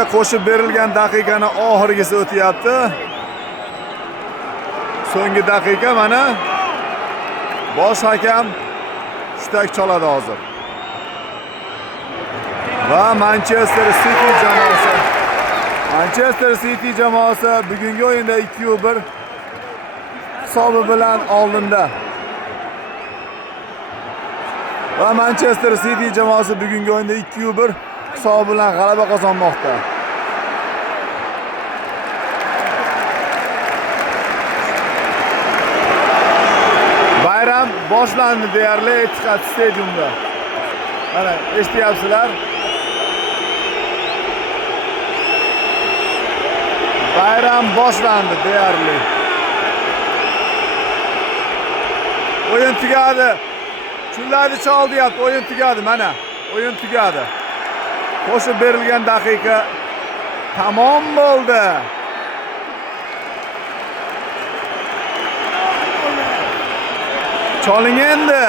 o'yinga qo'shib berilgan daqiqani oxirgisi o'tyapti. So'nggi daqiqa mana bosh hakam hushtak choladi hozir. Va Manchester City jamoasi bugungi o'yinda 2-1 hisobi bilan oldinda. Va Manchester City jamoasi bugungi o'yinda 2-1 hisobi bilan g'alaba qozonmoqda. Bayram boshlandi deyarli Etihad stadiumda. Mana eshityapsizlar. Bayram boshlandi deyarli. O'yin tugadi. Chullarni chaldi deyapti, o'yin tugadi mana. O'yin tugadi. Qo'shib berilgan daqiqa tamom bo'ldi. Choling endi.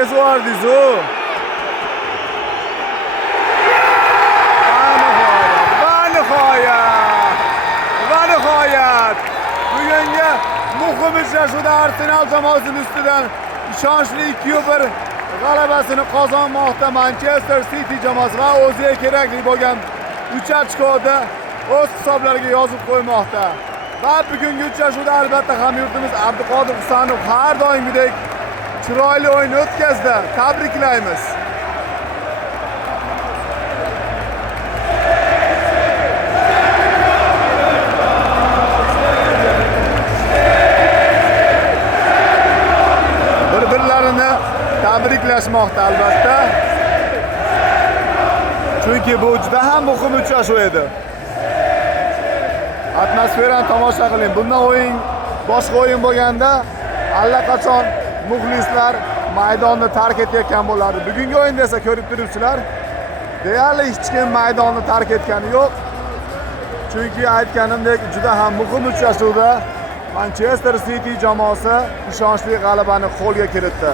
Ezvardizu. Va nihoyat. Bugungi muhim uchrashuvda Arsenal jamoasining ustidan ishonchli 2-1 g'alabasini qozonmoqda Manchester City jamoasi va o'ziga kerakli bo'lgan 3 ochkoni o'z hisoblariga yozib qo'ymoqda. Va bugungi uchrashuvda albatta hamyurtimiz Abduqodir Husanov har doimgidek chiroyli o'yin o'tkazdi. Tabriklaymiz. Bir-birlarini tabriklashmoqda albatta. Chunki bu juda ham muhim uchrashuv edi. Atmosferani tomosha qiling. Bundan o'yin boshqa o'yin bo'lganda allaqachon muxlislar maydonni tark etayotgan bo'lardi. Bugungi o'yinda esa ko'rib turibsizlar, deyarli hech kim maydonni tark etgani yo'q. Chunki aytganimdek juda ham muhim uchrashuvda Manchester City jamoasi ishonchli g'alabani qo'lga kiritdi.